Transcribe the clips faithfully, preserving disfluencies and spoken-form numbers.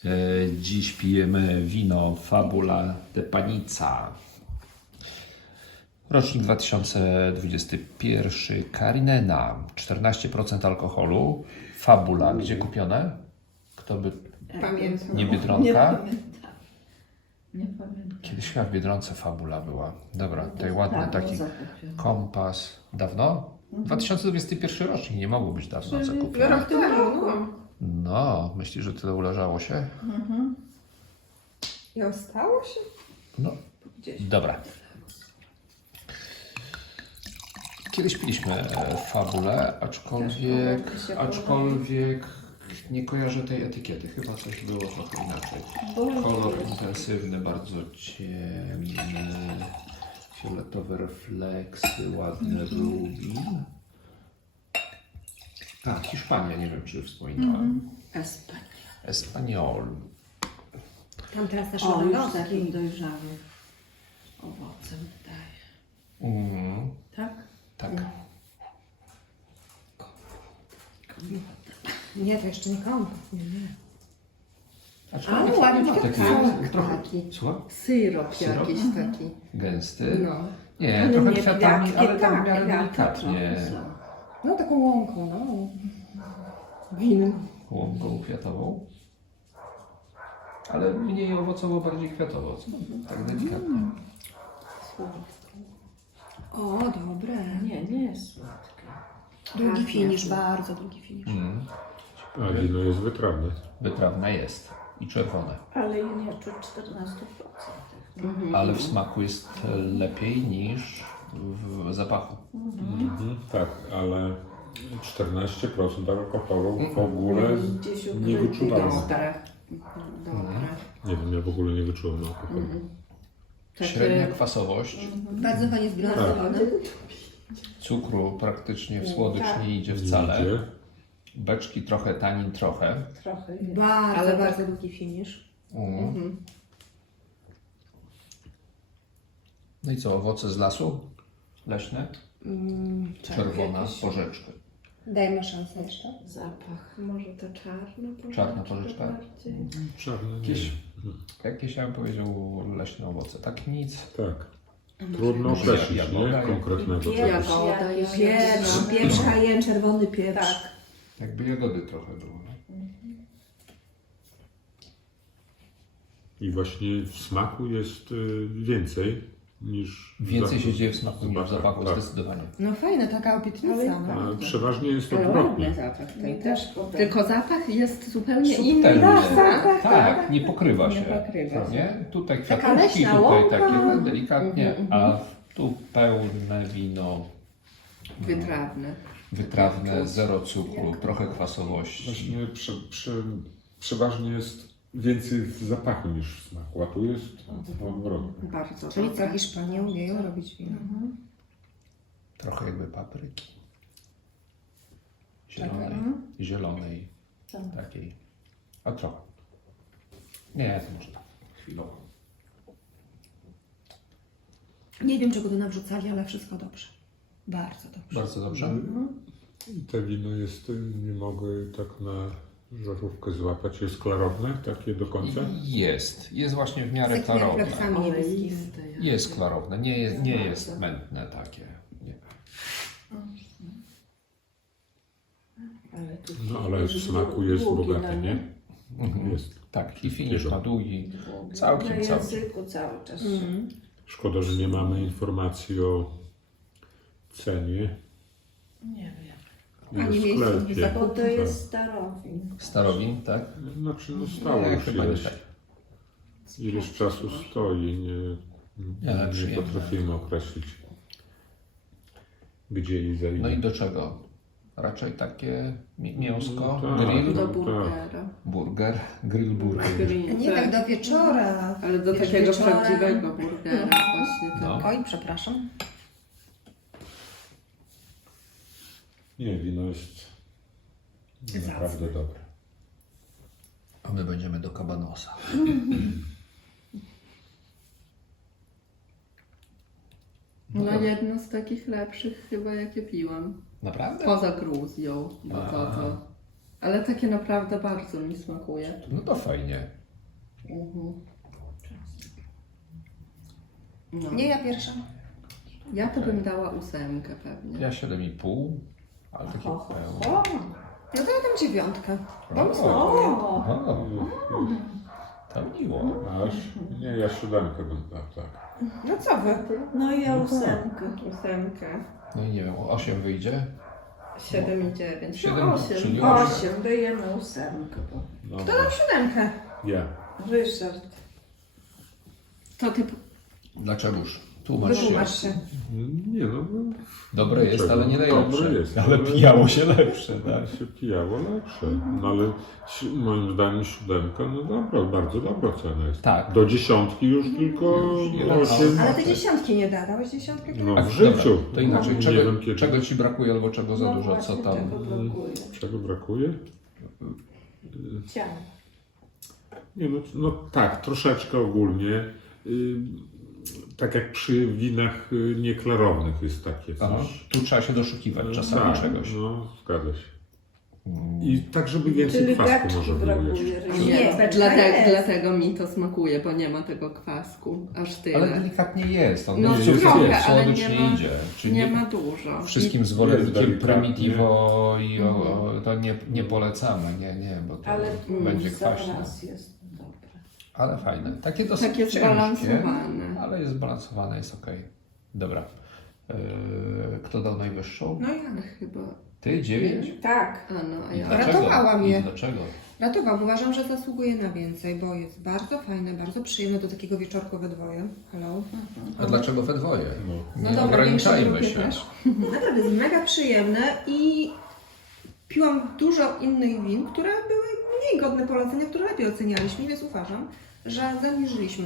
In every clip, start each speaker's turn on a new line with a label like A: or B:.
A: Dziś pijemy wino Fabula de Panica. Rocznik dwa tysiące dwudziesty pierwszy. Carinena. czternaście procent alkoholu. Fabula. Gdzie kupione? Kto by...
B: Pamiętam.
A: Nie
B: Nie
A: Biedronka?
B: pamiętam. Nie pamiętam.
A: Kiedyś chyba w Biedronce Fabula była. Dobra, tutaj ładny
B: Tak,
A: taki
B: było zakupione.
A: kompas. Dawno? dwa tysiące dwudziesty pierwszy rocznik. Nie mogło być dawno
B: Czyli
A: zakupione.
B: rok temu.
A: No, myślisz, że tyle uleżało się?
B: I ostało się?
A: No,
B: Gdzieś.
A: dobra. Kiedyś piliśmy e, Fabulę, aczkolwiek,
B: Też się
A: aczkolwiek nie kojarzę tej etykiety. Chyba coś było trochę inaczej. Kolor intensywny, bardzo ciemny, fioletowe refleksy, ładny rubin. A, Hiszpania, nie wiem czy wspominałem.
B: Espania.
A: Espaniol.
C: Tam teraz też
B: O, już
C: lewandowski.
B: takim dojrzałym owocem daje.
A: Mm,
B: Tak?
A: tak.
C: Nie, to jeszcze nie kompas. Nie, nie.
A: Aczkolwiek
C: Ale ładnie
A: nie ma
C: taki
A: takiej-
C: sok
A: trochę,
C: taki.
A: słucham?
B: Syrop,
A: Syrop?
B: jakiś taki.
A: Gęsty.
B: No.
A: Nie,
C: Ale
A: trochę
C: nie
A: kwiatami,
C: kwiatki,
A: ale tam w
C: tak,
A: miarę
C: kwiatki
A: delikatnie.
C: No taką łąką, no. Winem.
A: Łąką kwiatową. Ale mniej owocowo, bardziej kwiatowo. Tak delikatnie.
C: O, dobre.
B: Nie, nie jest słodkie.
C: Długi
B: Tak,
C: finisz,
B: nie.
C: bardzo długi finisz.
A: Mm.
D: A wino jest wytrawne.
A: Wytrawne jest. I czerwone.
B: Ale ja nie czuć czternaście procent.
A: Ale w smaku jest lepiej niż w zapachu.
D: Mhm, tak, ale czternaście procent alkoholu w ogóle nie wyczuwałem.
B: Dobre. Dobre.
D: Nie wiem, ja w ogóle nie wyczułem alkoholu.
A: Średnia kwasowość.
C: Bardzo fajnie zbilansowane.
A: Cukru praktycznie w słodycz
B: Tak.
A: nie idzie wcale.
D: Idzie.
A: Beczki trochę, tanin trochę.
B: Trochę jest.
C: Bardzo,
B: Ale
C: bardzo
B: tak-
C: długi finisz.
A: Mm. No i co, owoce z lasu? Leśne?
C: Mm,
A: Czerwona
B: jakieś-
A: porzeczka.
C: dajmy szansę jeszcze.
B: Zapach. Może to czarno?
A: Czarna porzeczka?
B: bardziej?
D: Czarne nie.
A: Jakieś, jakieś ja bym powiedział leśne owoce. Tak nic.
D: Tak. Trudno
A: Może
D: określić,
A: jagoda,
D: nie? Konkretnego
B: pieprz.
D: czegoś.
B: Jagoda jest.
C: Pieprz,
B: No.
C: pieprz, kajen, czerwony pieprz.
B: Tak.
A: Jakby jagody trochę było. No.
D: I właśnie w smaku jest y, więcej niż w
A: Więcej
D: za-
A: się dzieje w smaku niż w zapachu,
D: tak.
A: zdecydowanie.
C: No fajna taka obietnica.
B: Ale-
C: No.
D: A przeważnie jest
B: Ale ładny
D: odwrotnie.
B: zapach.
C: Mi
B: Ten
C: też
B: też podoba.
C: Tylko zapach jest zupełnie inny.
A: Subtelny.
C: Tak, tak, tak,
A: Tak, nie pokrywa
C: Nie
A: się.
C: pokrywa się.
A: Nie? Tutaj
C: Taka
A: kwiatuszki,
C: leśna
A: tutaj
C: łąka.
A: takie tak, delikatnie,
C: Mhm,
A: a tu pełne wino
B: Wytrawne.
A: wytrawne, zero cukru, trochę kwasowości.
D: Właśnie prze, prze, przeważnie jest więcej w zapachu niż w smaku, a tu jest odwrotnie.
B: Bardzo
C: Czyli
B: dobre.
C: co, Hiszpanie umieją robić wino.
A: Trochę jakby papryki. Zielonej,
C: Mhm.
A: zielonej,
B: Tak.
A: takiej. A trochę. Nie, to może tak. Chwilowo.
C: Nie wiem, czego tu nawrzucali, ale wszystko dobrze. Bardzo dobrze.
A: Bardzo dobrze.
C: Mhm.
D: I te wino jest, y, nie mogę tak na żarówkę złapać, jest klarowne takie do końca?
A: Jest, jest właśnie w
C: Z
A: miarę
C: takimi
A: klarowne.
C: refleksami niebieskimi.
B: Oleiste jakieś.
A: Jest klarowne, nie jest, nie jest mętne takie. Nie.
B: Ale tu
D: No ale w smaku jest
B: długi,
D: bogate,
B: no
D: nie?
A: Mhm.
D: Jest.
A: Tak, i finisz
D: Dużo.
A: ma długi.
B: Długi.
A: Całkiem,
B: Na
A: całkiem.
B: języku cały czas.
C: Mhm.
D: Szkoda, że nie mamy informacji o cenie
B: Nie wiem.
D: i
C: Ani
D: w
C: miejscu
D: sklepie.
B: Bo to jest starowin.
A: Starowin, tak?
D: Znaczy, no stało
A: Nie,
D: już
A: chyba nie
D: ileś,
A: tak.
D: ileś czasu stoi, nie,
A: Ale
D: nie
A: przyjemne.
D: potrafimy określić, gdzie i za ile.
A: No i do czego? Raczej takie mi- mięsko,
D: No tak.
A: grill,
B: Do
D: tak.
B: burgera.
A: burger, grill burger.
B: Green,
C: Nie tak do wieczora.
B: Ale do
C: Wiesz,
B: takiego
C: wieczorem.
B: prawdziwego burgera właśnie.
A: No.
B: tak.
C: Oj, przepraszam.
D: Nie, wino jest naprawdę dobre.
A: A my będziemy do kabanosa.
B: No jedno z takich lepszych chyba jakie piłam.
A: Naprawdę?
B: Poza Gruzją, bo to, to Ale takie naprawdę bardzo mi smakuje.
A: No to fajnie.
B: Mhm. No.
C: Nie, ja pierwsza.
B: Ja to bym dała ósemkę pewnie.
A: Ja siedem i pół, ale taki
B: Ho, ho,
A: pełny.
B: ho.
C: No to ja dam dziewiątkę. Bo mi
A: O.
C: smakuje.
B: O,
A: O, to miło.
D: Aż? Nie, ja siódemkę bym dał, tak.
C: No co wy?
B: no i ja ósemkę. Ósemkę.
A: No i nie wiem, osiem wyjdzie?
B: Siedem i dziewięć.
A: Siedem,
B: No, osiem.
A: czyli osiem.
B: Osiem. Dajemy ósemkę. Bo...
D: Dobra.
C: To dam siódemkę.
D: Ja.
B: Ryszard. To ty...
A: Dlaczegoż? Tłumacz się.
C: Wytłumacz się.
D: Nie no, no
A: Dobre jest,
D: Dlaczego?
A: ale nie najlepsze.
D: Dobre jest,
A: ale
D: ale-
A: pijało się lepsze, tak?
D: się pijało lepsze. No ale si- moim zdaniem siódemka, no dobra, bardzo dobra cena jest.
A: Tak.
D: Do dziesiątki już tylko
A: nie
D: osiem.
C: Ale ty dziesiątki nie da. Dałeś dziesiątkę?
D: No
A: A,
D: w życiu.
A: dobra, to inaczej,
D: Nie
A: czego,
D: wiem kiedy.
A: czego ci brakuje albo czego za
B: No
A: dużo,
B: właśnie,
A: co tam?
B: tego brakuje.
D: Czego brakuje?
B: Ciało.
D: Nie no, no tak, troszeczkę ogólnie. Y, tak jak przy winach y, nieklarownych jest takie
A: Aha.
D: coś.
A: Tu trzeba się doszukiwać czasami
D: tak,
A: czegoś.
D: No, zgadza się.
A: Mm.
D: I tak, żeby więcej
B: Czyli
D: kwasku
B: beczki
D: może było
B: brakuje.
D: jeszcze.
B: Ryszard.
C: Nie, beczka
B: dlatego,
C: jest.
B: dlatego mi to smakuje, bo nie ma tego kwasku. Aż tyle.
A: Ale delikatnie jest. On
B: No,
A: będzie
B: trochę,
A: jest,
B: ale
A: słodycz
B: nie
A: nie,
B: ma-
A: idzie. Czyli
B: nie
A: nie
B: ma dużo.
A: wszystkim
B: I-
A: zwolennikiem
D: Jest delikatnie.
A: Primitivo i o, o, to nie, nie polecamy. Nie, nie, bo to
E: Ale
A: będzie
E: mm,
A: kwaśne.
E: zaraz jest dobre.
A: Ale fajne. Takie dosyć
B: Takie
A: ciężkie,
B: zbalansowane.
A: ale jest zbalansowane, jest ok. Dobra. Eee, kto dał najwyższą?
C: No ja.
B: Chyba.
A: Ty? Dziewięć?
E: Tak.
B: A no, a
A: I
B: ja.
A: dlaczego?
C: Ratowała mnie.
A: I dlaczego?
C: Ratowam. Uważam, że zasługuje na więcej, bo jest bardzo fajne, bardzo przyjemne do takiego wieczorku we dwoje. Hello.
A: A dlaczego we dwoje?
D: No.
A: Nie
C: No dobra,
A: ograniczajmy
C: większej
A: się.
C: grupie też. Naprawdę jest mega przyjemne i piłam dużo innych win, które były mniej godne polecenia, które lepiej ocenialiśmy, więc uważam, że zaniżyliśmy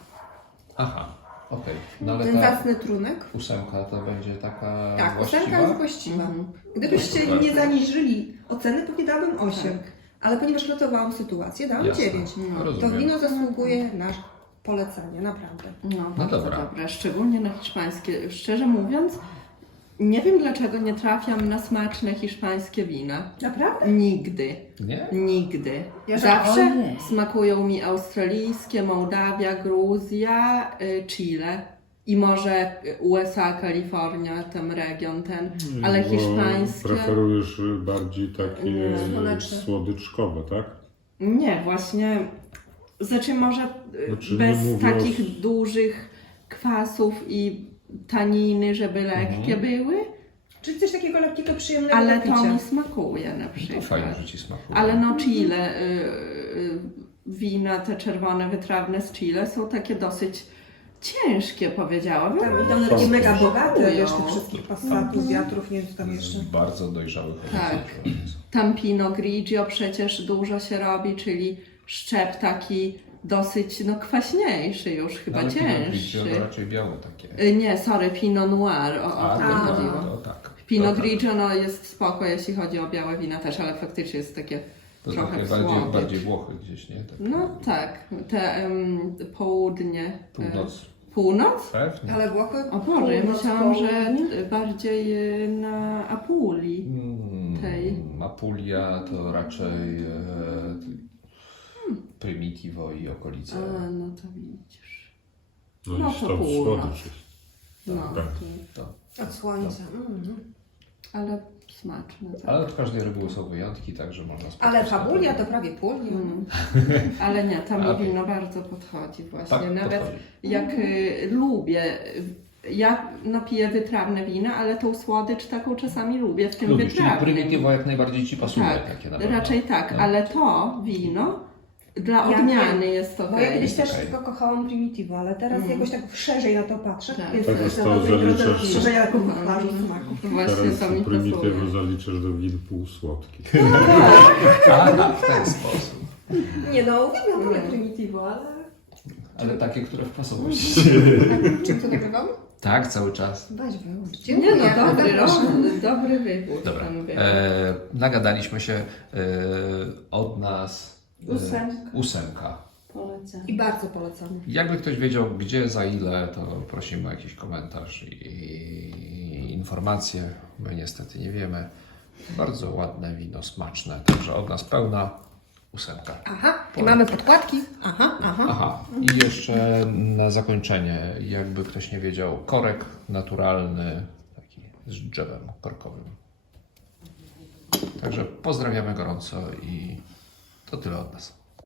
A: Aha, okej. No ale
C: ten
A: ta
C: zacny trunek.
A: ósemka to będzie taka
C: Tak,
A: właściwa?
C: ósemka jest właściwa.
B: Mhm.
C: Gdybyście
A: No super.
C: nie zaniżyli oceny, pewnie dałabym osiem.
B: Tak.
C: Ale ponieważ ratowałam sytuację, dałam
A: Jasne.
C: dziewięć.
B: No.
C: To
A: Rozumiem.
C: wino zasługuje na polecenie, naprawdę.
B: No,
A: No
B: bardzo
A: dobra.
B: dobre. Szczególnie na hiszpańskie. Szczerze mówiąc, nie wiem dlaczego nie trafiam na smaczne hiszpańskie wina.
C: Naprawdę?
B: Nigdy.
A: Nie?
B: Nigdy.
C: Ja tak-
B: Zawsze
E: o nie.
B: smakują mi australijskie, Mołdawia, Gruzja, y, Chile i może U S A, Kalifornia, ten region ten, ale
D: Bo
B: hiszpańskie
D: preferujesz bardziej takie
B: Nie.
C: Słoneczne.
D: słodyczkowe, tak?
B: nie, właśnie, znaczy może y,
D: Znaczy, nie
B: bez
D: mówię o-
B: takich dużych kwasów i taniny, żeby lekkie
A: Mhm.
B: były,
C: Czyli coś takiego lekkiego, przyjemnego
B: ale
C: do
B: to
C: picia.
B: mi smakuje na
A: To
B: przykład.
A: fajnie, że ci smakuje.
B: Ale no Chile, y, y, wina te czerwone, wytrawne z Chile są takie dosyć ciężkie, powiedziałabym.
C: Tam
B: No,
C: idą na takie
D: Są.
C: mega bogate,
B: Smakują.
C: wiesz, tych wszystkich passatów, wiatrów, nie wiem co tam jeszcze.
A: Z bardzo dojrzałych
B: Tak.
A: owoców.
B: Tam Pinot Grigio przecież dużo się robi, czyli szczep taki dosyć no kwaśniejszy już, chyba
A: Ale Pinot Grigio
B: cięższy.
A: to raczej biało takie.
B: Y, Nie, sorry, Pinot Noir, o, o
A: A,
B: to
A: to,
B: chodziło.
A: to, to tak.
B: Pinot
A: to, tak.
B: Grigio no, jest spoko, jeśli chodzi o białe wina też, ale faktycznie jest takie
A: To
B: trochę
A: takie
B: w
A: bardziej,
B: słodycz.
A: bardziej Włochy gdzieś, nie? Takie
B: No tak, te em, południe. e,
A: Północ.
B: Północ?
A: Pewnie.
C: Ale Włochy?
B: O Boże, ja
E: Północ,
B: myślałam, że
E: południe?
B: e, bardziej e, na Apulii.
A: Mm,
B: tej.
A: Apulia to raczej e, Primitivo i okolice.
B: A, no to widzisz.
D: No,
B: No
D: i
B: to
D: stąd
B: północ.
D: słodycz jest.
B: No,
D: Tak.
B: to,
A: To.
C: Od słońca. Mm.
B: ale smaczne. Tak.
A: Ale od każdej reguły są wyjątki, także można spotkać.
C: Ale
A: na
C: fabulia
A: pewno.
C: to prawie półnia.
B: Mm. Ale nie, tam
A: A-
B: mi wino bardzo podchodzi właśnie.
A: Tak,
B: Nawet
A: podchodzi.
B: jak y, lubię, y, ja no, piję wytrawne wina, ale tą słodycz taką czasami lubię w tym
A: Lubisz, czyli
B: wytrawnym.
A: Primitivo jak najbardziej ci pasuje.
B: Tak,
A: takie na pewno.
B: raczej tak,
A: No.
B: ale to wino dla
C: Ja
B: odmiany
C: wiem.
B: jest
C: Bo ja
B: okej.
C: kiedyś też
A: okej.
C: tylko kochałam Primitivo, ale teraz
B: Mm.
C: jakoś tak szerzej na to patrzę.
B: Tak.
C: Więc
D: Teraz
C: to
D: to
C: jest rodzaj
D: zaliczasz-
C: rozszerzenia
B: Mhm.
C: kucharzu smaków.
B: Właśnie
D: Teraz
B: to mi
D: prymitywu
B: pasuje.
D: zaliczasz do win półsłodkich.
A: A, w ten sposób.
C: Nie no, uwielbiam
B: Mm.
C: wolę Primitivo, ale...
A: Ale takie, które w kwasowości.
C: Czym to nagrywam?
A: Tak, cały czas.
C: Weź wyłącz.
B: Nie
C: Dziękuję.
B: no, dobry,
C: zapraszam.
B: roz, dobry wybór.
A: Dobra.
B: panowie.
A: E, nagadaliśmy się e, od nas e,
E: Ósemka.
A: ósemka.
E: Polecam.
C: I bardzo polecamy.
A: Jakby ktoś wiedział gdzie, za ile, to prosimy o jakiś komentarz i, i informacje. My niestety nie wiemy. Bardzo ładne wino, smaczne. Także od nas pełna ósemka.
C: Aha, i mamy podkładki. Aha, aha.
A: Aha, i jeszcze na zakończenie, jakby ktoś nie wiedział, korek naturalny, taki z drzewem korkowym. Także pozdrawiamy gorąco i to tyle od nas.